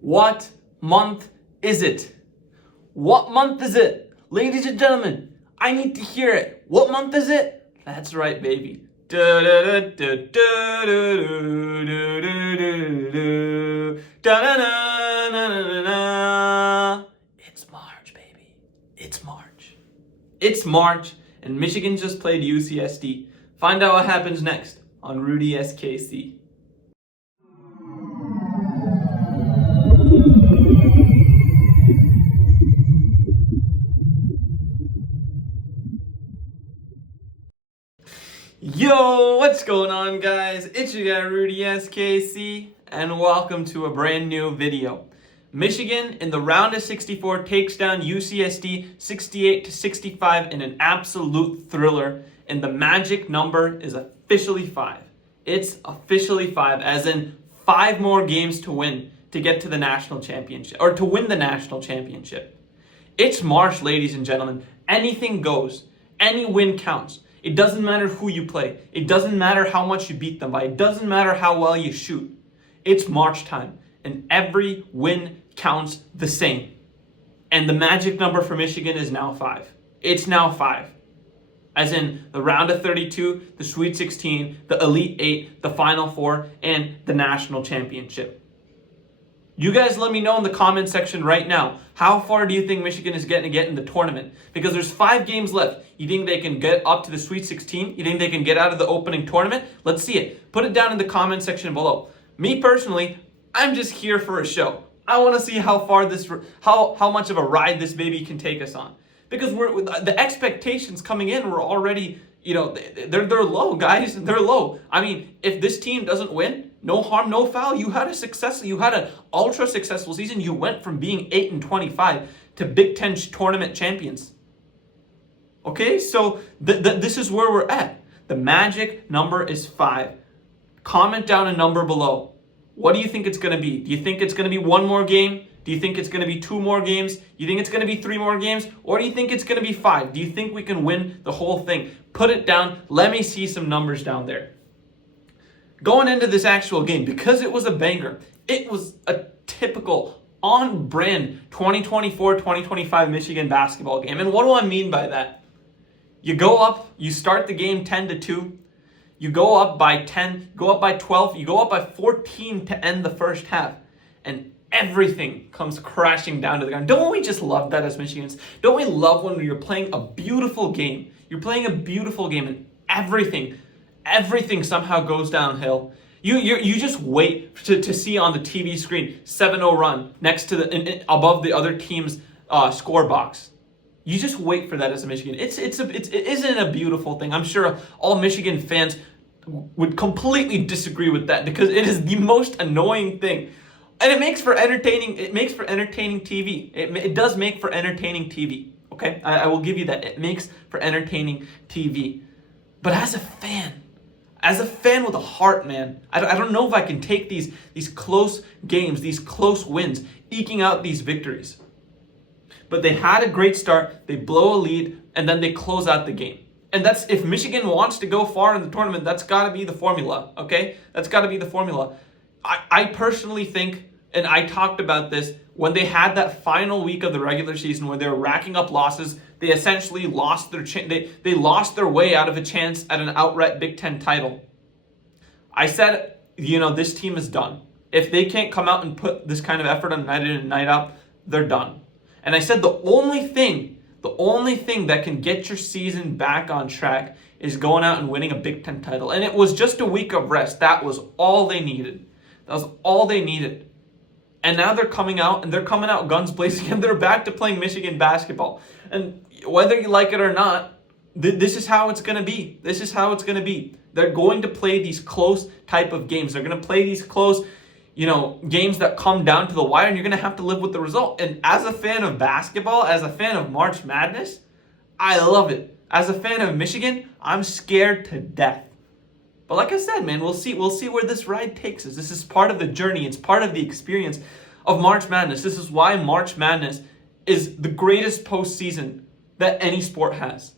What month is it? What month is it? Ladies and gentlemen, I need to hear it. What month is it? That's right, baby. It's March, baby. It's March. It's March, and Michigan just played UCSD. Find out what happens next on Rudy SKC. Yo, what's going on, guys? It's your guy Rudy SKC, and welcome to a brand new video. Michigan in the round of 64 takes down UCSD 68-65 in an absolute thriller, and the magic number is officially 5. It's officially 5, as in 5 more games to win to get to the national championship, or to win the national championship. It's March, ladies and gentlemen. Anything goes. Any win counts. It doesn't matter who you play. It doesn't matter how much you beat them by. It doesn't matter how well you shoot. It's March time, and every win counts the same. And the magic number for Michigan is now 5. It's now 5. As in the round of 32, the Sweet 16, the Elite 8, the Final 4, and the national championship. You guys let me know in the comment section right now, how far do you think Michigan is getting to get in the tournament? Because there's 5 games left. You think they can get up to the Sweet 16? You think they can get out of the opening tournament? Let's see it. Put it down in the comment section below. Me personally, I'm just here for a show. I want to see how far how much of a ride this baby can take us on. Because the expectations coming in were already, they're low, guys. They're low. I mean, if this team doesn't win, no harm, no foul. You had an ultra successful season. You went from being 8-25 to Big Ten tournament champions. Okay, so this is where we're at. The magic number is 5. Comment down a number below. What do you think it's going to be? Do you think it's going to be 1 more game? Do you think it's going to be 2 more games? You think it's going to be 3 more games? Or do you think it's going to be 5? Do you think we can win the whole thing? Put it down. Let me see some numbers down there. Going into this actual game, because it was a banger, it was a typical on-brand 2024-2025 Michigan basketball game. And what do I mean by that? You go up, you start the game 10-2. You go up by 10, go up by 12, you go up by 14 to end the first half. And everything comes crashing down to the ground. Don't we just love that as Michigans? Don't we love when you're playing a beautiful game? You're playing a beautiful game and everything somehow goes downhill. You just wait to see on the TV screen 7-0 run next to above the other team's score box. You just wait for that as a Michigan. It isn't a beautiful thing. I'm sure all Michigan fans would completely disagree with that because it is the most annoying thing. And it makes for entertaining TV. It does make for entertaining TV. Okay? I will give you that. It makes for entertaining TV. But as a fan with a heart, man, I don't know if I can take these close games, these close wins, eking out these victories. But they had a great start, they blow a lead, and then they close out the game. And that's, if Michigan wants to go far in the tournament, that's got to be the formula, okay? That's got to be the formula. I personally think, and I talked about this, when they had that final week of the regular season where they were racking up losses, they essentially lost their they lost their way out of a chance at an outright Big Ten title. I said, this team is done. If they can't come out and put this kind of effort on night in and night out, they're done. And I said the only thing that can get your season back on track is going out and winning a Big Ten title. And it was just a week of rest. That was all they needed. And now they're coming out guns blazing, and they're back to playing Michigan basketball. And whether you like it or not, this is how it's going to be. They're going to play these close type of games. They're going to play these close, games that come down to the wire, and you're going to have to live with the result. And as a fan of basketball, as a fan of March Madness, I love it. As a fan of Michigan, I'm scared to death. But like I said, man, we'll see where this ride takes us. This is part of the journey. It's part of the experience of March Madness. This is why March Madness is the greatest postseason that any sport has.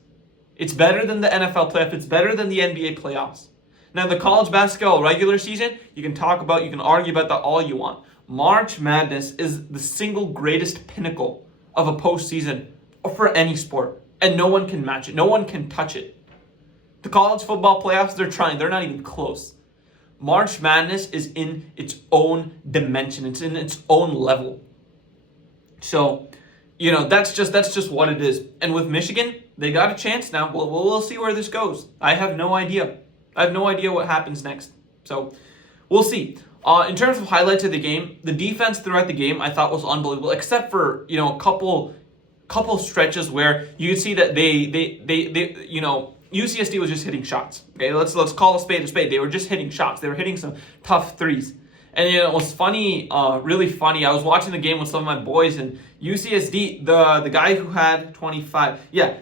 It's better than the NFL playoff. It's better than the NBA playoffs. Now, the college basketball regular season, you can argue about that all you want. March Madness is the single greatest pinnacle of a postseason for any sport, and no one can match it. No one can touch it. The college football playoffs, they're trying. They're not even close. March Madness is in its own dimension. It's in its own level. So, that's just what it is. And with Michigan, they got a chance now. We'll see where this goes. I have no idea. I have no idea what happens next. So, we'll see. In terms of highlights of the game, the defense throughout the game I thought was unbelievable, except for a couple stretches where you could see that they UCSD was just hitting shots. Okay, let's call a spade a spade. They were just hitting shots. They were hitting some tough threes. And it was funny, really funny. I was watching the game with some of my boys, and UCSD, the guy who had 25,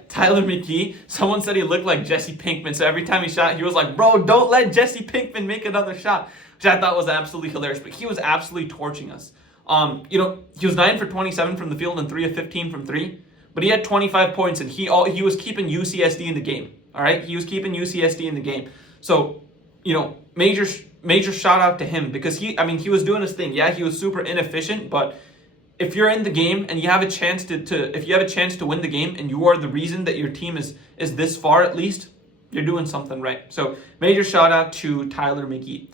Tyler McGee, someone said he looked like Jesse Pinkman. So every time he shot, he was like, bro, don't let Jesse Pinkman make another shot, which I thought was absolutely hilarious. But he was absolutely torching us. He was 9 for 27 from the field and 3 of 15 from 3. But he had 25 points, and he was keeping UCSD in the game. All right, he was keeping UCSD in the game. So, major shout out to him, because he was doing his thing. Yeah, he was super inefficient, but if you're in the game and you have a chance to win the game, and you are the reason that your team is this far, at least you're doing something right. So major shout out to Tyler McGee.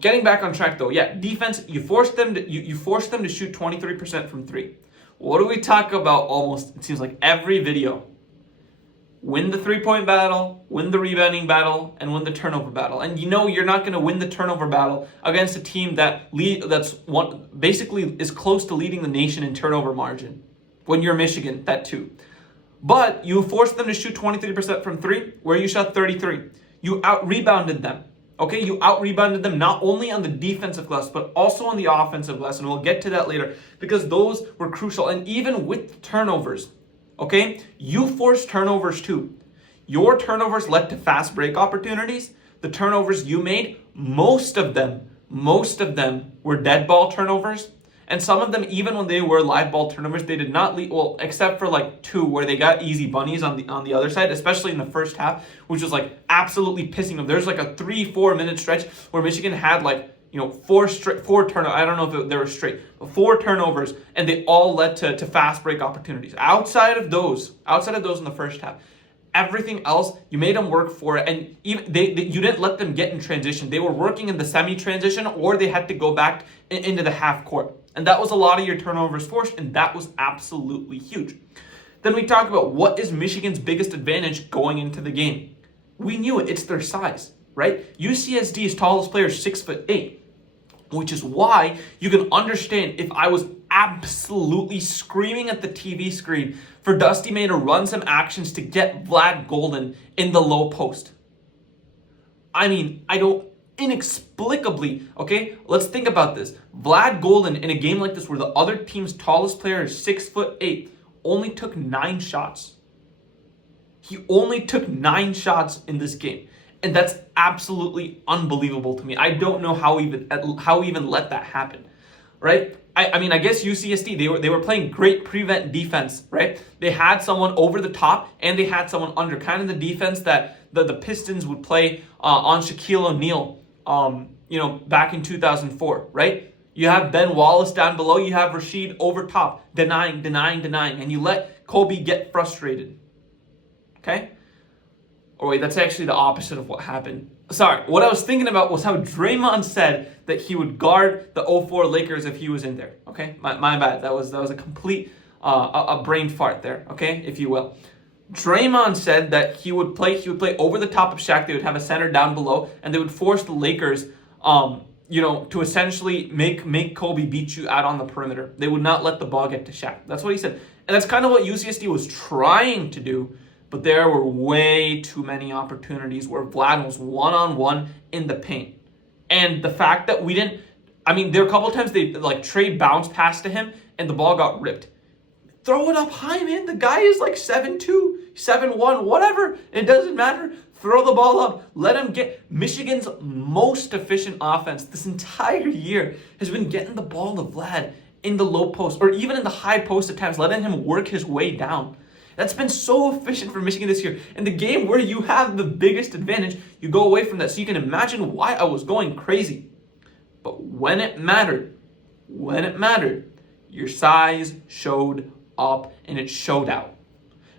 Getting back on track though, defense, you forced them to shoot 23% from 3. What do we talk about almost, it seems like every video? Win the 3-point battle, win the rebounding battle, and win the turnover battle. And you're not going to win the turnover battle against a team basically is close to leading the nation in turnover margin. When you're Michigan, that too. But you forced them to shoot 23% from 3, where you shot 33. You out-rebounded them. Okay, you out-rebounded them not only on the defensive glass, but also on the offensive glass. And we'll get to that later, because those were crucial. And even with turnovers, okay, you forced turnovers too. Your turnovers led to fast break opportunities. The turnovers you made, most of them were dead ball turnovers. And some of them, even when they were live ball turnovers, they did not lead, well, except for like 2 where they got easy bunnies on the other side, especially in the first half, which was like absolutely pissing them. There's like a 3-4 minute stretch where Michigan had like, 4 turnovers. I don't know if they were straight, but 4 turnovers, and they all led to fast break opportunities. Outside of those in the first half, everything else, you made them work for it, and even you didn't let them get in transition. They were working in the semi-transition, or they had to go back into the half court. And that was a lot of your turnovers forced, and that was absolutely huge. Then we talk about what is Michigan's biggest advantage going into the game. We knew it. It's their size, right? UCSD's tallest player is 6'8", which is why you can understand if I was absolutely screaming at the TV screen for Dusty May to run some actions to get Vlad Golden in the low post. Inexplicably, okay? Let's think about this. Vlad Golden in a game like this where the other team's tallest player is 6'8", only took 9 shots. He only took 9 shots in this game. And that's absolutely unbelievable to me. I don't know how even let that happen, right? I guess UCSD, they were playing great prevent defense, right? They had someone over the top and they had someone under, kind of the defense that the Pistons would play on Shaquille O'Neal, back in 2004, right? You have Ben Wallace down below, you have Rashid over top, denying, and you let Kobe get frustrated, okay? Or wait, that's actually the opposite of what happened. Sorry, what I was thinking about was how Draymond said that he would guard the 04 Lakers if he was in there. Okay, my bad. That was a complete a brain fart there. Okay, if you will. Draymond said that he would play over the top of Shaq. They would have a center down below, and they would force the Lakers, to essentially make Kobe beat you out on the perimeter. They would not let the ball get to Shaq. That's what he said, and that's kind of what UCSD was trying to do. But there were way too many opportunities where Vlad was one-on-one in the paint. And the fact that we didn't, there were a couple of times Trey bounced past to him and the ball got ripped. Throw it up high, man. The guy is like 7'2", 7'1", whatever. It doesn't matter. Throw the ball up. Let him get. Michigan's most efficient offense this entire year has been getting the ball to Vlad in the low post or even in the high post at times, letting him work his way down. That's been so efficient for Michigan this year. In the game where you have the biggest advantage, you go away from that. So you can imagine why I was going crazy. But when it mattered, when it mattered, your size showed up and it showed out.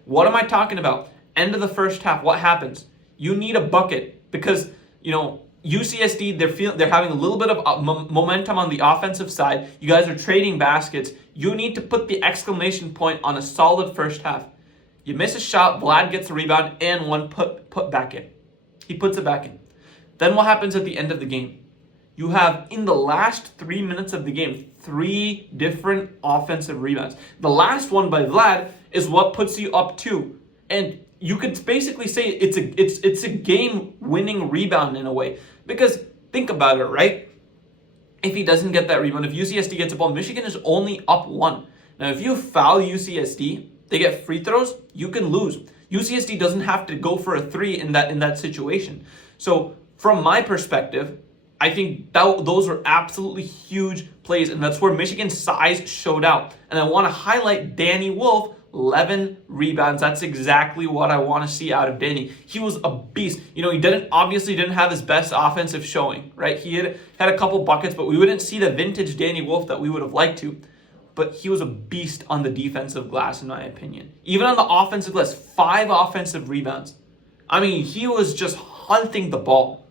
What am I talking about? End of the first half, what happens? You need a bucket because, UCSD, they're having a little bit of momentum on the offensive side. You guys are trading baskets. You need to put the exclamation point on a solid first half. You miss a shot, Vlad gets a rebound and one put back in. He puts it back in. Then what happens at the end of the game? You have, in the last 3 minutes of the game, 3 different offensive rebounds. The last one by Vlad is what puts you up 2. And you could basically say it's a game-winning rebound in a way. Because think about it, right? If he doesn't get that rebound, if UCSD gets a ball, Michigan is only up 1. Now, if you foul UCSD, they get free throws, you can lose. UCSD doesn't have to go for a 3 in that situation. So from my perspective, I think those are absolutely huge plays, and that's where Michigan's size showed out. And I want to highlight Danny Wolf, 11 rebounds. That's exactly what I want to see out of Danny. He was a beast. He obviously didn't have his best offensive showing, right? He had a couple buckets, but we wouldn't see the vintage Danny Wolf that we would have liked to. But he was a beast on the defensive glass, in my opinion. Even on the offensive glass, 5 offensive rebounds. I mean, he was just hunting the ball.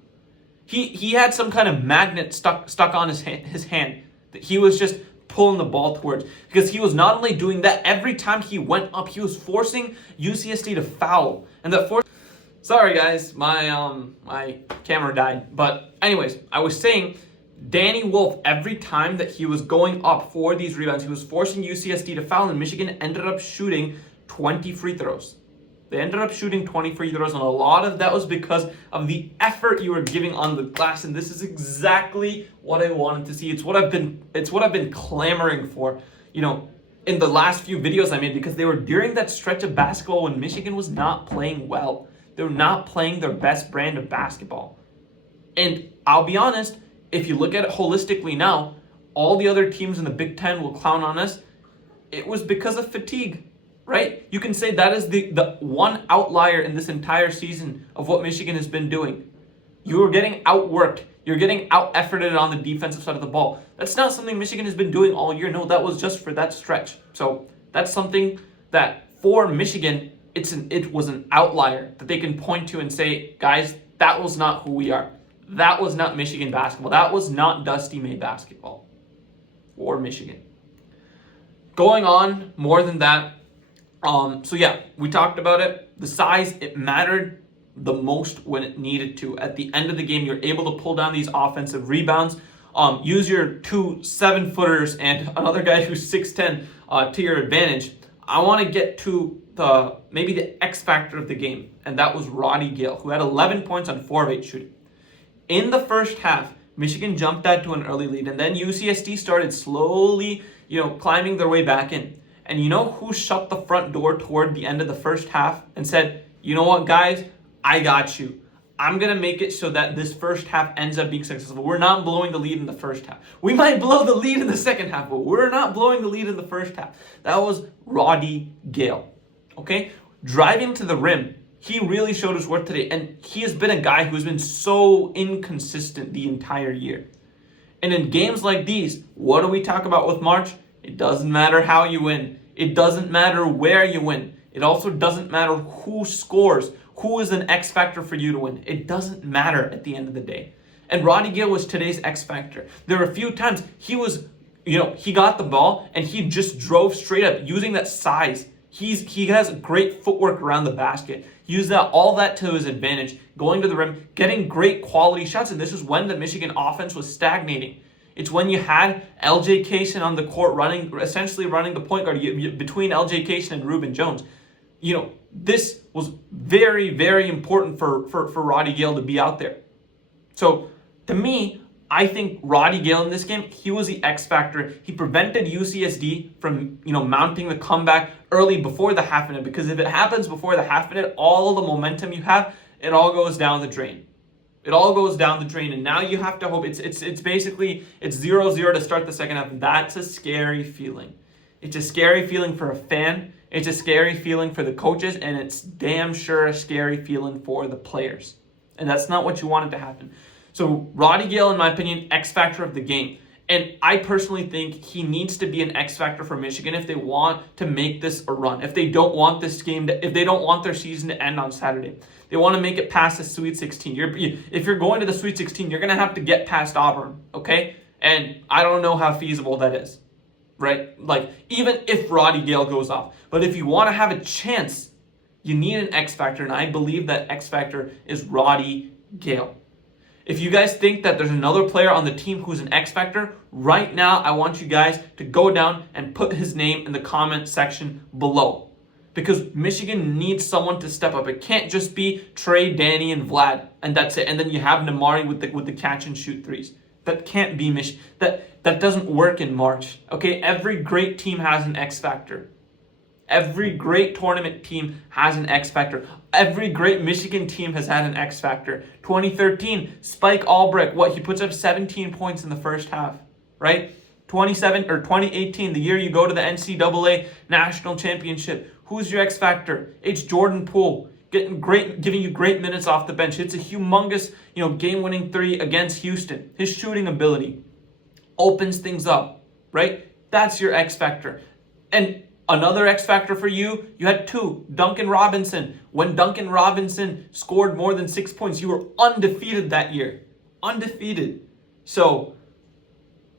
He had some kind of magnet stuck on his hand that he was just pulling the ball towards, because he was not only doing that, every time he went up, he was forcing UCSD to foul. And sorry guys, my camera died. But anyways, I was saying Danny Wolf, every time that he was going up for these rebounds, he was forcing UCSD to foul, and Michigan ended up shooting 20 free throws. They ended up shooting 20 free throws, and a lot of that was because of the effort you were giving on the glass. And this is exactly what I wanted to see. It's what I've been clamoring for, in the last few videos I made, because they were during that stretch of basketball when Michigan was not playing well. They were not playing their best brand of basketball. And I'll be honest, if you look at it holistically now, all the other teams in the Big Ten will clown on us. It was because of fatigue. Right? You can say that is the one outlier in this entire season of what Michigan has been doing. You are getting outworked. You're getting out-efforted on the defensive side of the ball. That's not something Michigan has been doing all year. No, that was just for that stretch. So that's something that for Michigan, it was an outlier that they can point to and say, guys, that was not who we are. That was not Michigan basketball. That was not Dusty May basketball for Michigan. Going on, more than that, so yeah, we talked about it. The size, it mattered the most when it needed to. At the end of the game, you're able to pull down these offensive rebounds. Use your 2 7-footers and another guy who's 6'10" to your advantage. I want to get to maybe the X factor of the game, and that was Roddy Gale, who had 11 points on 4 of 8 shooting. In the first half, Michigan jumped out to an early lead, and then UCSD started slowly, climbing their way back in. And you know who shut the front door toward the end of the first half and said, you know what, guys, I got you. I'm going to make it so that this first half ends up being successful. We're not blowing the lead in the first half. We might blow the lead in the second half, but we're not blowing the lead in the first half. That was Roddy Gale. Okay? Driving to the rim, he really showed his worth today. And he has been a guy who's been so inconsistent the entire year. And in games like these, what do we talk about with March? It doesn't matter how you win. It doesn't matter where you win. It also doesn't matter who scores, who is an X factor for you to win. It doesn't matter at the end of the day. And Roddy Gale was today's X factor. There were a few times he got the ball and he just drove straight up using that size. He has great footwork around the basket. He used all that to his advantage, going to the rim, getting great quality shots. And this is when the Michigan offense was stagnating. It's when you had LJ Kaysen on the court essentially running the point guard between LJ Kaysen and Reuben Jones. This was very, very important for Roddy Gale to be out there. So to me, I think Roddy Gale in this game, he was the X factor. He prevented UCSD from, mounting the comeback early before the half minute, because if it happens before the half minute, all the momentum you have, it all goes down the drain. It all goes down the drain, and now you have to hope it's basically 0-0 to start the second half. That's a scary feeling. It's a scary feeling for a fan. It's a scary feeling for the coaches, and it's damn sure a scary feeling for the players. And that's not what you wanted to happen. So Roddy Gale, in my opinion, X factor of the game. And I personally think he needs to be an X factor for Michigan if they want to make this a run. If they don't want this game, if they don't want their season to end on Saturday, they want to make it past the Sweet 16. If you're going to the Sweet 16, you're going to have to get past Auburn, okay? And I don't know how feasible that is, right? Like, even if Roddy Gale goes off. But if you want to have a chance, you need an X factor, and I believe that X factor is Roddy Gale. If you guys think that there's another player on the team who's an X factor, right now I want you guys to go down and put his name in the comment section below. Because Michigan needs someone to step up. It can't just be Trey, Danny, and Vlad, and that's it. And then you have Namari with the catch and shoot threes. That can't be Michigan. That doesn't work in March. Okay, every great team has an X factor. Every great tournament team has an X factor. Every great Michigan team has had an X factor. 2013, Spike Albrecht, he puts up 17 points in the first half, right? 2018, the year you go to the NCAA National Championship. Who's your X factor? It's Jordan Poole, giving you great minutes off the bench. It's a humongous, game-winning three against Houston. His shooting ability opens things up, right? That's your X factor. And another X factor for you had two. Duncan Robinson. When Duncan Robinson scored more than 6 points, you were undefeated that year. Undefeated. So,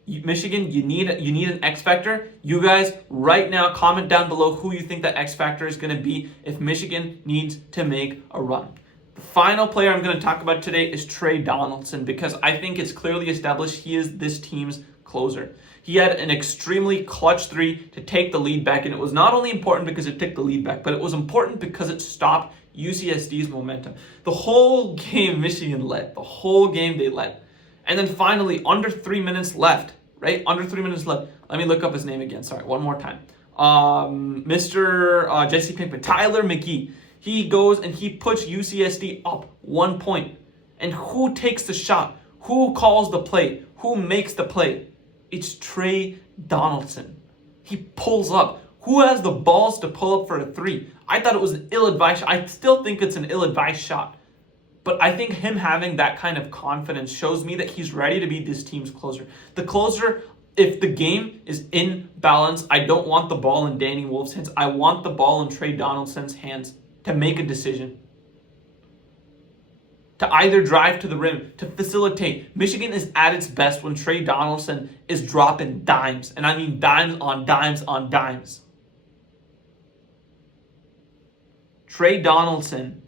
Michigan, you need an X factor. You guys, right now, comment down below who you think that X factor is going to be if Michigan needs to make a run. The final player I'm going to talk about today is Trey Donaldson, because I think it's clearly established he is this team's closer. He had an extremely clutch three to take the lead back, and it was not only important because it took the lead back, but it was important because it stopped UCSD's momentum. The whole game Michigan led. The whole game they led. And then finally, under 3 minutes left, right? Under 3 minutes left. Let me look up his name again. Sorry, one more time. Mr. Jesse Pinkman, Tyler McGee. He goes and he puts UCSD up 1 point. And who takes the shot? Who calls the play? Who makes the play? It's Trey Donaldson. He pulls up. Who has the balls to pull up for a three? I thought it was an ill-advised shot. I still think it's an ill-advised shot. But I think him having that kind of confidence shows me that he's ready to be this team's closer. The closer, if the game is in balance, I don't want the ball in Danny Wolf's hands. I want the ball in Trey Donaldson's hands to make a decision. To either drive to the rim, to facilitate. Michigan is at its best when Trey Donaldson is dropping dimes. And I mean dimes on dimes on dimes. Trey Donaldson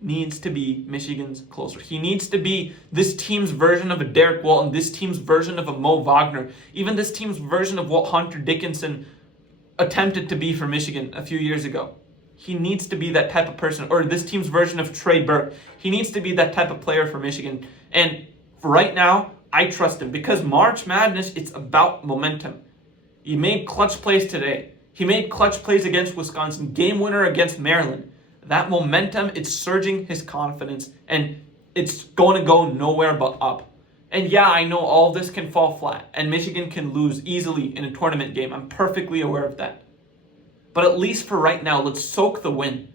needs to be Michigan's closer. He needs to be this team's version of a Derek Walton, this team's version of a Mo Wagner, even this team's version of what Hunter Dickinson attempted to be for Michigan a few years ago. He needs to be that type of person, or this team's version of Trey Burke. He needs to be that type of player for Michigan. And for right now, I trust him because March Madness, it's about momentum. He made clutch plays today. He made clutch plays against Wisconsin, game winner against Maryland. That momentum, it's surging his confidence, and it's going to go nowhere but up. And yeah, I know all this can fall flat, and Michigan can lose easily in a tournament game. I'm perfectly aware of that. But at least for right now, let's soak the win.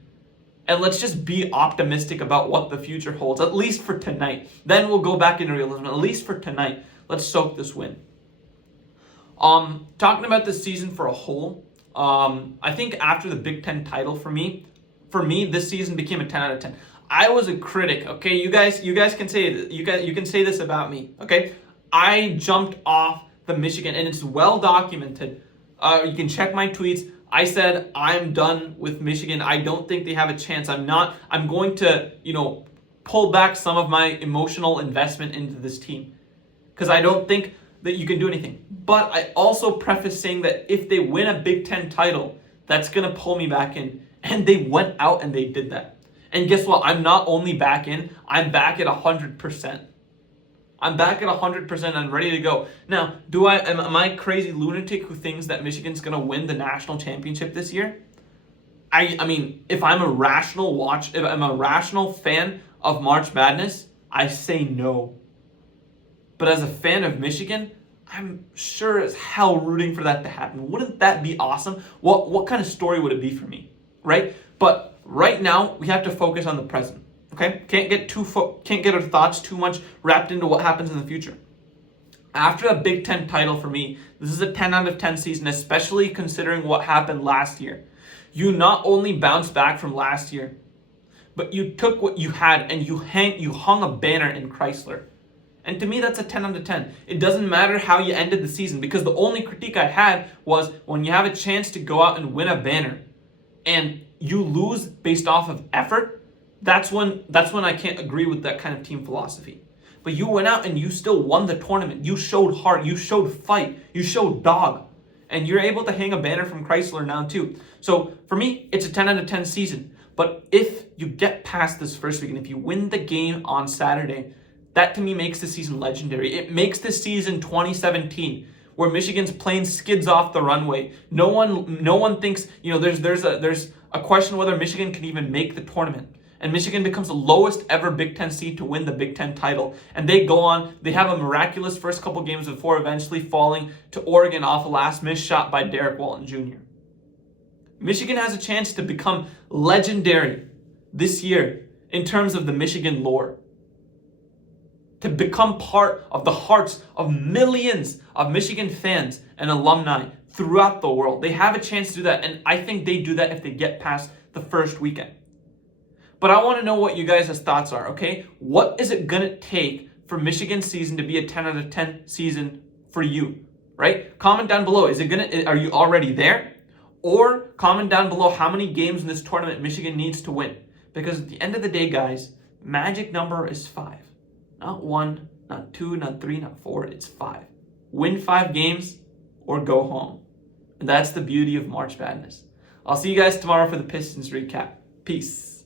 And let's just be optimistic about what the future holds, at least for tonight. Then we'll go back into realism. At least for tonight, let's soak this win. Talking about the season for a whole, I think after the Big Ten title for me, this season became a 10 out of 10. I was a critic, okay? You guys can say you can say this about me, okay? I jumped off the Michigan, and it's well documented. You can check my tweets. I said I'm done with Michigan. I don't think they have a chance. I'm going to, pull back some of my emotional investment into this team because I don't think that you can do anything. But I also preface saying that if they win a Big Ten title, that's going to pull me back in. And they went out and they did that. And guess what? I'm not only back in, I'm back at 100%. I'm back at 100%. I'm ready to go. Now, am I a crazy lunatic who thinks that Michigan's going to win the national championship this year? I mean, if I'm a rational fan of March Madness, I say no. But as a fan of Michigan, I'm sure as hell rooting for that to happen. Wouldn't that be awesome? What kind of story would it be for me, right? But right now, we have to focus on the present. Okay, can't get our thoughts too much wrapped into what happens in the future. After a Big Ten title for me, this is a 10 out of 10 season, especially considering what happened last year. You not only bounced back from last year, but you took what you had and you hung a banner in Chrysler. And to me, that's a 10 out of 10. It doesn't matter how you ended the season, because the only critique I had was when you have a chance to go out and win a banner and you lose based off of effort, that's when I can't agree with that kind of team philosophy. But you went out and you still won the tournament. You showed heart, you showed fight, you showed dog. And you're able to hang a banner from Chrysler now too. So for me, it's a 10 out of 10 season. But if you get past this first week and if you win the game on Saturday, that to me makes the season legendary. It makes the season 2017, where Michigan's plane skids off the runway. No one thinks, there's a question whether Michigan can even make the tournament. And Michigan becomes the lowest ever Big Ten seed to win the Big Ten title. And they go on, they have a miraculous first couple games before eventually falling to Oregon off a last missed shot by Derek Walton Jr. Michigan has a chance to become legendary this year in terms of the Michigan lore. To become part of the hearts of millions of Michigan fans and alumni throughout the world. They have a chance to do that, and I think they do that if they get past the first weekend. But I want to know what you guys' thoughts are, okay? What is it going to take for Michigan's season to be a 10 out of 10 season for you, right? Comment down below. Are you already there? Or comment down below how many games in this tournament Michigan needs to win. Because at the end of the day, guys, magic number is 5. Not 1, not 2, not 3, not 4. It's 5. Win 5 games or go home. And that's the beauty of March Madness. I'll see you guys tomorrow for the Pistons recap. Peace.